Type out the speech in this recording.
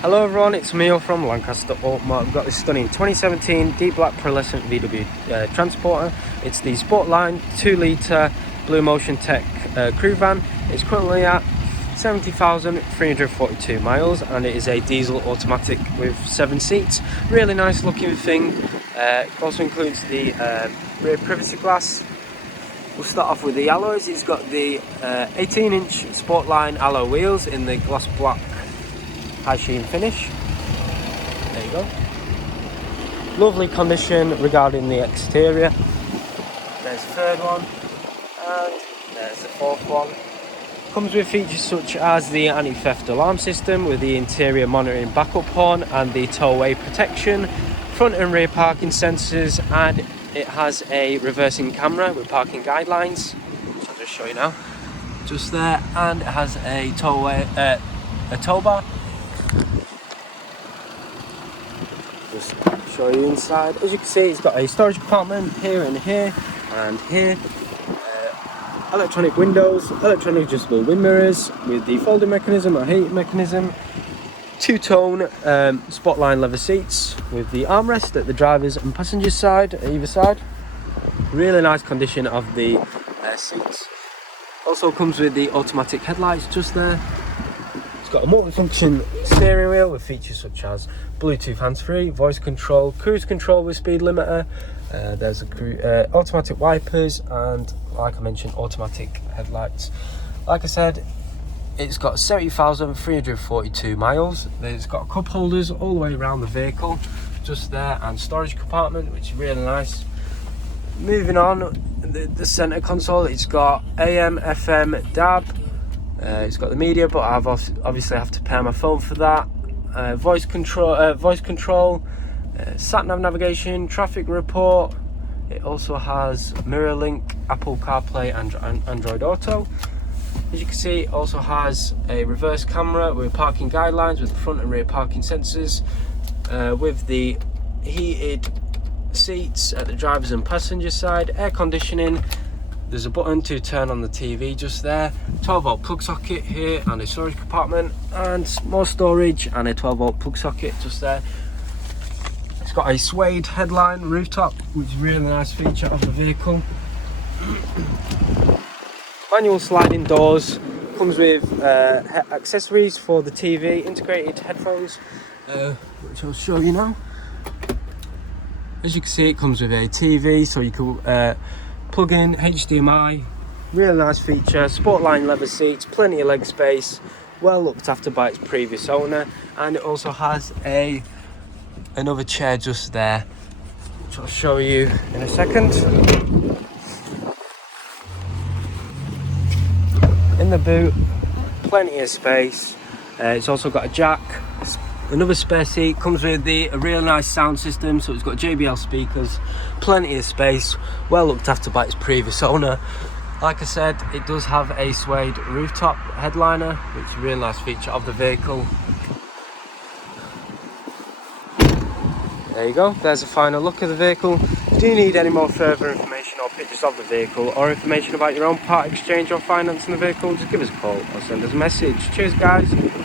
Hello everyone, it's Mio from Lancaster Automart. We've got this stunning 2017 deep black pearlescent VW transporter. It's the Sportline 2 litre BlueMotion Tech crew van. It's currently at 70,342 miles and it is a diesel automatic with 7 seats. Really nice looking thing. It also includes the rear privacy glass. We'll start off with the alloys. It's got the 18-inch Sportline alloy wheels in the gloss black high sheen finish. There you go. Lovely condition regarding the exterior. There's the third one and there's the fourth one. Comes with features such as the anti-theft alarm system with the interior monitoring backup horn and the tow-away protection, front and rear parking sensors, and it has a reversing camera with parking guidelines, which I'll just show you now. Just there, and it has a tow bar. Just show you inside. As you can see, it's got a storage compartment here and here and here. Electronic windows, electronic adjustable wind mirrors with the folding mechanism or heat mechanism. Two-tone Sportline leather seats with the armrest at the driver's and passenger's side, at either side. Really nice condition of the seats. Also comes with the automatic headlights just there. It's got a multifunction steering wheel with features such as Bluetooth hands-free, voice control, cruise control with speed limiter. There's automatic wipers and, like I mentioned, automatic headlights. Like I said, it's got 70,342 miles. It's got cup holders all the way around the vehicle, just there, and storage compartment, which is really nice. Moving on, the centre console, it's got AM, FM, DAB. It's got the media, but I've obviously have to pair my phone for that. Voice control, sat-nav navigation, traffic report. It also has mirror link, Apple CarPlay and Android Auto. As you can see, it also has a reverse camera with parking guidelines with the front and rear parking sensors, with the heated seats at the driver's and passenger side, air conditioning. There's a button to turn on the TV just there, 12-volt plug socket here and a storage compartment, and more storage and a 12-volt plug socket just there. It's got a Suede Headliner rooftop, which is a really nice feature of the vehicle. Manual sliding doors, comes with accessories for the TV, integrated headphones, which I'll show you now. As you can see, it comes with a TV, so you can plug in HDMI. Really nice feature. Sportline leather seats, plenty of leg space, well looked after by its previous owner, and it also has another chair just there, which I'll show you in a second. In the boot, plenty of space. It's also got a jack, another spare seat. Comes with a real nice sound system, so it's got JBL speakers, plenty of space, well looked after by its previous owner. Like I said, it does have a suede rooftop headliner, which is a real nice feature of the vehicle. There you go, there's a final look of the vehicle. If you do need any more further information or pictures of the vehicle, or information about your own part exchange or finance in the vehicle, just give us a call or send us a message. Cheers guys.